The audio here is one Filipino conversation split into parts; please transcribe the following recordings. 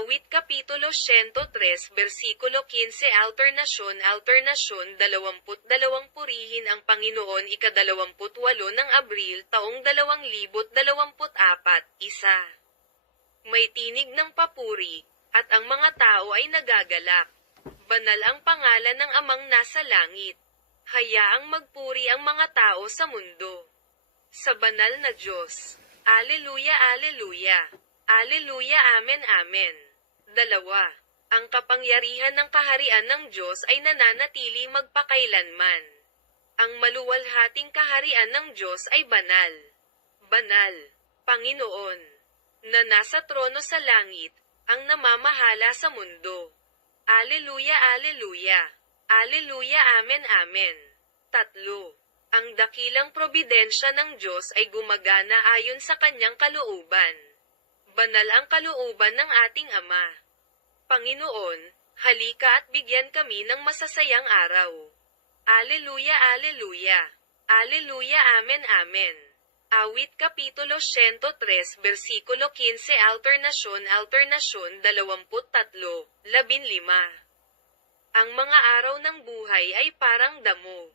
Awit Kapitulo 103 Versikulo 15 Alternasyon Alternasyon 22 Purihin ang Panginoon ika-28 ng Abril taong 2024 Isa May tinig ng papuri, at ang mga tao ay nagagalak. Banal ang pangalan ng amang nasa langit. Hayaang magpuri ang mga tao sa mundo. Sa banal na Diyos. Aleluya, Aleluya. Aleluya, Amen, Amen. Dalawa. Ang kapangyarihan ng kaharian ng Diyos ay nananatili magpakailanman. Ang maluwalhating kaharian ng Diyos ay banal. Banal. Panginoon. Na nasa trono sa langit, ang namamahala sa mundo. Aleluya, Aleluya. Aleluya, Amen, Amen. Tatlo. Ang dakilang probidensya ng Diyos ay gumagana ayon sa kanyang kalooban. Banal ang kalooban ng ating Ama. Panginoon, halika at bigyan kami ng masasayang araw. Aleluya, Aleluya. Aleluya, Amen, Amen. Awit Kapitulo 103 Versikulo 15 Alternasyon Alternasyon 23 15 Ang mga araw ng buhay ay parang damo.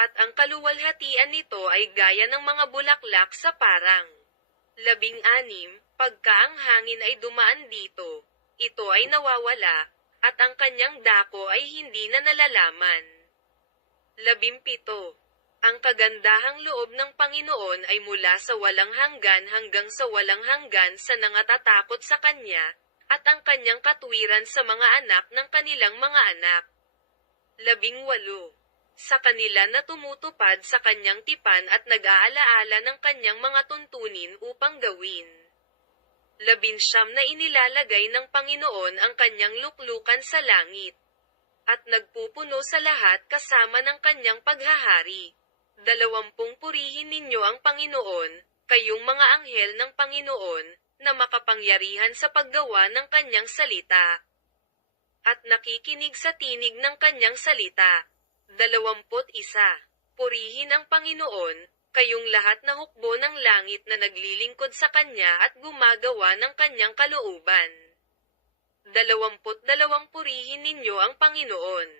At ang kaluwalhatian nito ay gaya ng mga bulaklak sa parang. Labing anim, pagka ang hangin ay dumaan dito, ito ay nawawala, at ang kanyang dako ay hindi na nalalaman. Labimpito, ang kagandahang loob ng Panginoon ay mula sa walang hanggan hanggang sa walang hanggan sa nangatatakot sa Kanya, at ang Kanyang katwiran sa mga anak ng kanilang mga anak. Labing walo sa kanila na tumutupad sa kanyang tipan at nag-aalaala ng kanyang mga tuntunin upang gawin. Labinsyam na inilalagay ng Panginoon ang kanyang luklukan sa langit. At nagpupuno sa lahat kasama ng kanyang paghahari. Dalawampung purihin ninyo ang Panginoon, kayong mga anghel ng Panginoon, na makapangyarihan sa paggawa ng kanyang salita. At nakikinig sa tinig ng kanyang salita. Dalawamput isa. Purihin ang Panginoon, kayong lahat na hukbo ng langit na naglilingkod sa Kanya at gumagawa ng Kanyang kalooban. Dalawamput dalawang purihin ninyo ang Panginoon.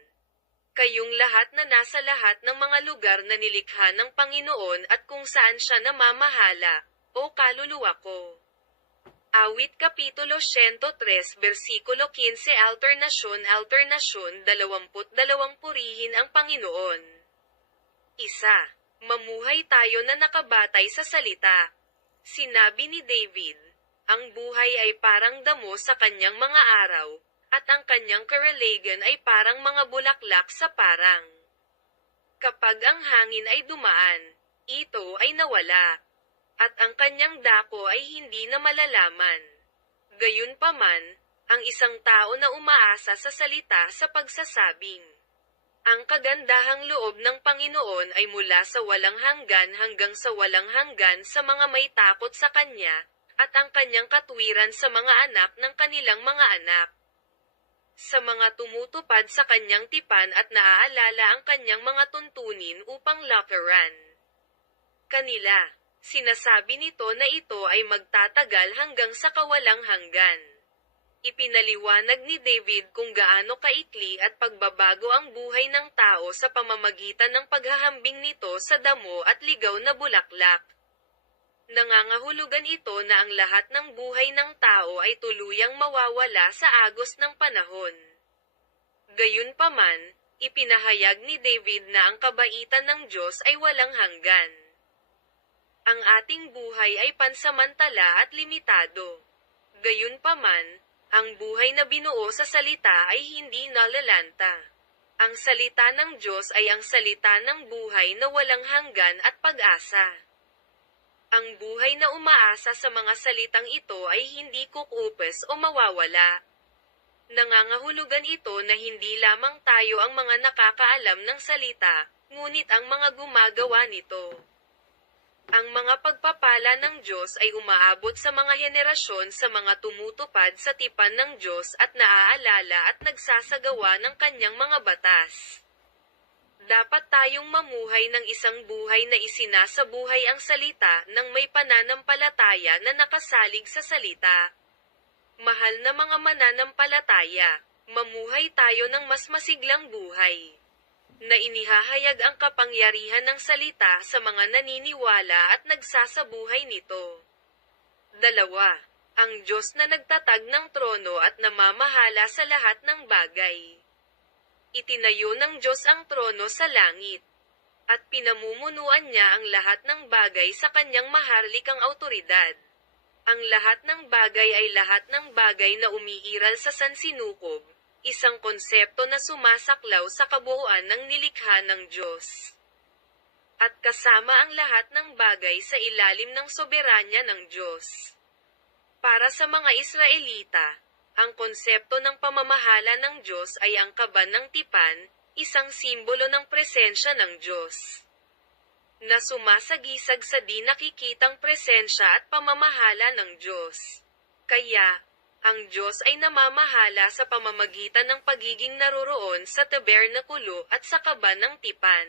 Kayong lahat na nasa lahat ng mga lugar na nilikha ng Panginoon at kung saan siya namamahala, o kaluluwa ko. Awit Kapitulo 103 Versikulo 15 Alternasyon Alternasyon 22 Purihin ang Panginoon Isa. Mamuhay tayo na nakabatay sa salita. Sinabi ni David, ang buhay ay parang damo sa kanyang mga araw, at ang kanyang karalagan ay parang mga bulaklak sa parang. Kapag ang hangin ay dumaan, ito ay nawala, at ang kanyang dako ay hindi na malalaman. Gayunpaman, ang isang tao na umaasa sa salita sa pagsasabing, ang kagandahang loob ng Panginoon ay mula sa walang hanggan hanggang sa walang hanggan sa mga may takot sa Kanya, at ang Kanyang katwiran sa mga anak ng kanilang mga anak. Sa mga tumutupad sa Kanyang tipan at naaalala ang Kanyang mga tuntunin upang laparan. Kanila, sinasabi nito na ito ay magtatagal hanggang sa kawalang hanggan. Ipinaliwanag ni David kung gaano kaikli at pagbabago ang buhay ng tao sa pamamagitan ng paghahambing nito sa damo at ligaw na bulaklak. Nangangahulugan ito na ang lahat ng buhay ng tao ay tuluyang mawawala sa agos ng panahon. Gayunpaman, ipinahayag ni David na ang kabaitan ng Diyos ay walang hanggan. Ang ating buhay ay pansamantala at limitado. Gayunpaman, ang buhay na binuo sa salita ay hindi nalalanta. Ang salita ng Diyos ay ang salita ng buhay na walang hanggan at pag-asa. Ang buhay na umaasa sa mga salitang ito ay hindi kukupes o mawawala. Nangangahulugan ito na hindi lamang tayo ang mga nakakaalam ng salita, ngunit ang mga gumagawa nito. Ang mga pagpapala ng Diyos ay umaabot sa mga henerasyon sa mga tumutupad sa tipan ng Diyos at naaalala at nagsasagawa ng kanyang mga batas. Dapat tayong mamuhay ng isang buhay na isinasabuhay ang salita ng may pananampalataya na nakasalig sa salita. Mahal na mga mananampalataya, mamuhay tayo ng mas masiglang buhay. Na inihahayag ang kapangyarihan ng salita sa mga naniniwala at nagsasabuhay nito. Dalawa, ang Diyos na nagtatag ng trono at namamahala sa lahat ng bagay. Itinayo ng Diyos ang trono sa langit. At pinamumunuan niya ang lahat ng bagay sa kanyang maharlikang autoridad. Ang lahat ng bagay ay lahat ng bagay na umiiral sa sansinukob, isang konsepto na sumasaklaw sa kabuuan ng nilikha ng Diyos. At kasama ang lahat ng bagay sa ilalim ng soberanya ng Diyos. Para sa mga Israelita, ang konsepto ng pamamahala ng Diyos ay ang kaban ng tipan, isang simbolo ng presensya ng Diyos. Na sumasagisag sa di nakikitang presensya at pamamahala ng Diyos. Kaya, ang Diyos ay namamahala sa pamamagitan ng pagiging naroroon sa tabernakulo at sa kaban ng tipan.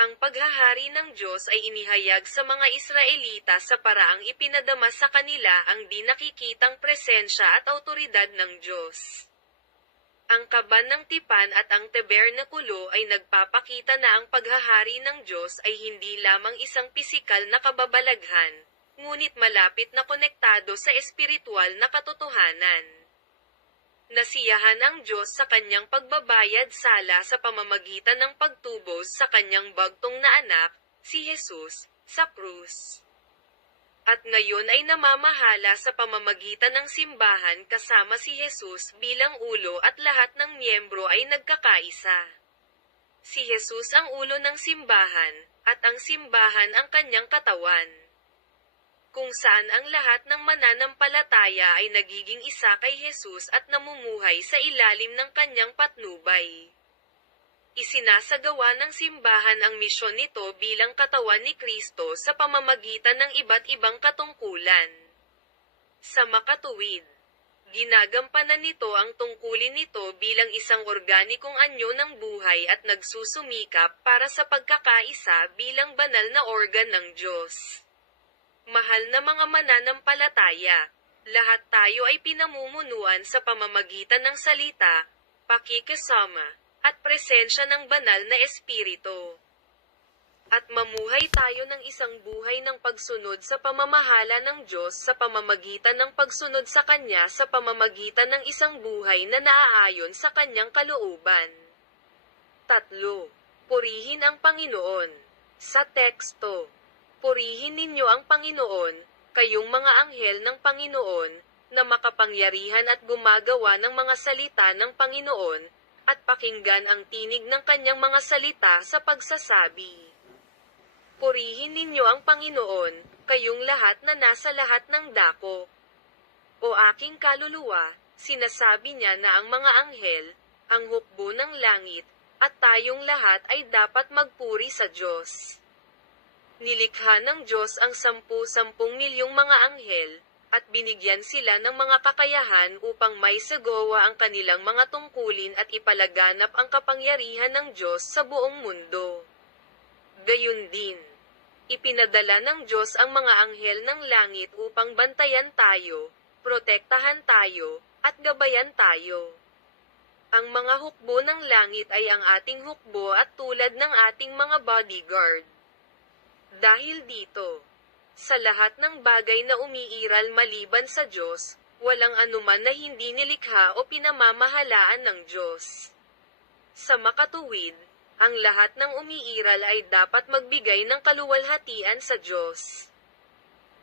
Ang paghahari ng Diyos ay inihayag sa mga Israelita sa paraang ipinadama sa kanila ang di nakikitang presensya at autoridad ng Diyos. Ang kaban ng tipan at ang tabernakulo ay nagpapakita na ang paghahari ng Diyos ay hindi lamang isang pisikal na kababalaghan, ngunit malapit na konektado sa espiritual na katotohanan. Nasiyahan ang Diyos sa kanyang pagbabayad sala sa pamamagitan ng pagtubos sa kanyang bagtong na anak, si Jesus, sa krus. At ngayon ay namamahala sa pamamagitan ng simbahan kasama si Jesus bilang ulo at lahat ng miyembro ay nagkakaisa. Si Jesus ang ulo ng simbahan, at ang simbahan ang kanyang katawan kung saan ang lahat ng mananampalataya ay nagiging isa kay Jesus at namumuhay sa ilalim ng kanyang patnubay. Isinasagawa ng simbahan ang misyon nito bilang katawan ni Kristo sa pamamagitan ng iba't ibang katungkulan. Sa makatuwid, ginagampanan nito ang tungkulin nito bilang isang organikong anyo ng buhay at nagsusumikap para sa pagkakaisa bilang banal na organ ng Diyos. Mahal na mga mananampalataya, lahat tayo ay pinamumunuan sa pamamagitan ng salita, pakikisama, at presensya ng banal na espiritu. At mamuhay tayo ng isang buhay ng pagsunod sa pamamahala ng Diyos sa pamamagitan ng pagsunod sa Kanya sa pamamagitan ng isang buhay na naaayon sa Kanyang kalooban. Tatlo. Purihin ang Panginoon. Sa teksto. Purihin ninyo ang Panginoon, kayong mga anghel ng Panginoon, na makapangyarihan at gumagawa ng mga salita ng Panginoon, at pakinggan ang tinig ng kanyang mga salita sa pagsasabi. Purihin ninyo ang Panginoon, kayong lahat na nasa lahat ng dako. O aking kaluluwa, sinasabi niya na ang mga anghel, ang hukbo ng langit, at tayong lahat ay dapat magpuri sa Diyos. Nilikha ng Diyos ang sampu-sampung milyong mga anghel, at binigyan sila ng mga kakayahan upang may sagawa ang kanilang mga tungkulin at ipalaganap ang kapangyarihan ng Diyos sa buong mundo. Gayun din, ipinadala ng Diyos ang mga anghel ng langit upang bantayan tayo, protektahan tayo, at gabayan tayo. Ang mga hukbo ng langit ay ang ating hukbo at tulad ng ating mga bodyguard. Dahil dito, sa lahat ng bagay na umiiral maliban sa Diyos, walang anuman na hindi nilikha o pinamamahalaan ng Diyos. Sa makatuwid, ang lahat ng umiiral ay dapat magbigay ng kaluwalhatian sa Diyos.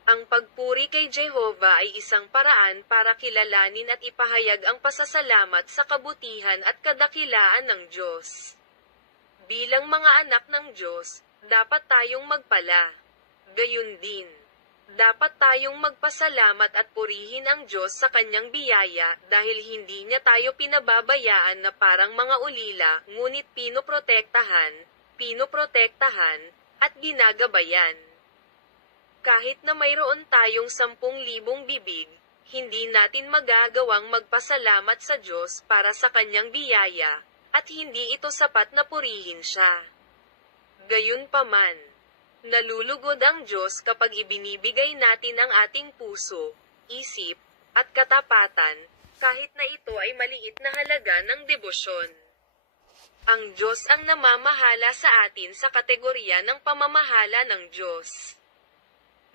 Ang pagpuri kay Jehovah ay isang paraan para kilalanin at ipahayag ang pasasalamat sa kabutihan at kadakilaan ng Diyos. Bilang mga anak ng Diyos, dapat tayong magpala. Gayun din, dapat tayong magpasalamat at purihin ang Diyos sa kanyang biyaya dahil hindi niya tayo pinababayaan na parang mga ulila, ngunit pinoprotektahan, pinoprotektahan, at ginagabayan. Kahit na mayroon tayong sampung libong bibig, hindi natin magagawang magpasalamat sa Diyos para sa kanyang biyaya, at hindi ito sapat na purihin siya. Gayunpaman, nalulugod ang Diyos kapag ibinibigay natin ang ating puso, isip, at katapatan, kahit na ito ay maliit na halaga ng debosyon. Ang Diyos ang namamahala sa atin sa kategorya ng pamamahala ng Diyos.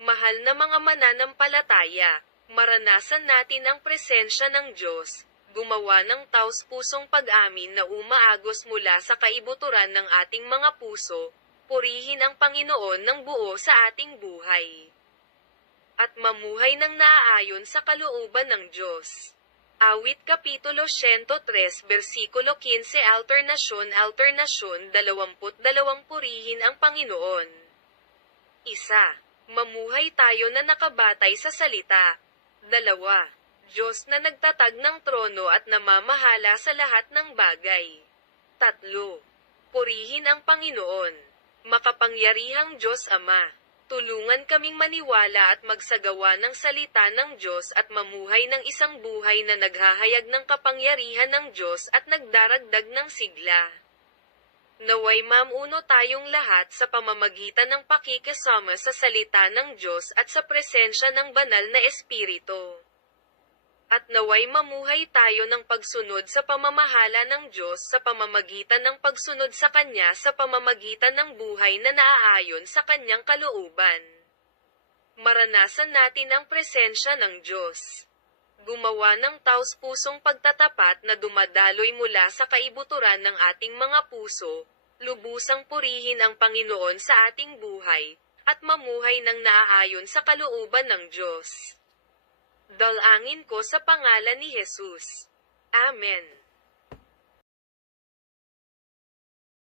Mahal na mga mananampalataya, maranasan natin ang presensya ng Diyos, gumawa ng taus-pusong pag-amin na umaagos mula sa kaibuturan ng ating mga puso, purihin ang Panginoon ng buo sa ating buhay. At mamuhay ng naaayon sa kalooban ng Diyos. Awit Kapitulo 103 Versikulo 15 Alternasyon Alternasyon 22 Purihin ang Panginoon Isa. Mamuhay tayo na nakabatay sa salita. Dalawa. Diyos na nagtatag ng trono at namamahala sa lahat ng bagay. Tatlo. Purihin ang Panginoon. Makapangyarihang Diyos Ama. Tulungan kaming maniwala at magsagawa ng salita ng Diyos at mamuhay ng isang buhay na naghahayag ng kapangyarihan ng Diyos at nagdaragdag ng sigla. Naway mamuno tayong lahat sa pamamagitan ng pakikisama sa salita ng Diyos at sa presensya ng banal na Espiritu. At naway mamuhay tayo ng pagsunod sa pamamahala ng Diyos sa pamamagitan ng pagsunod sa Kanya sa pamamagitan ng buhay na naaayon sa Kanyang kalooban. Maranasan natin ang presensya ng Diyos. Gumawa ng taus-pusong pagtatapat na dumadaloy mula sa kaibuturan ng ating mga puso, lubusang purihin ang Panginoon sa ating buhay, at mamuhay ng naaayon sa kalooban ng Diyos. Dalangin ko sa pangalan ni Jesus. Amen.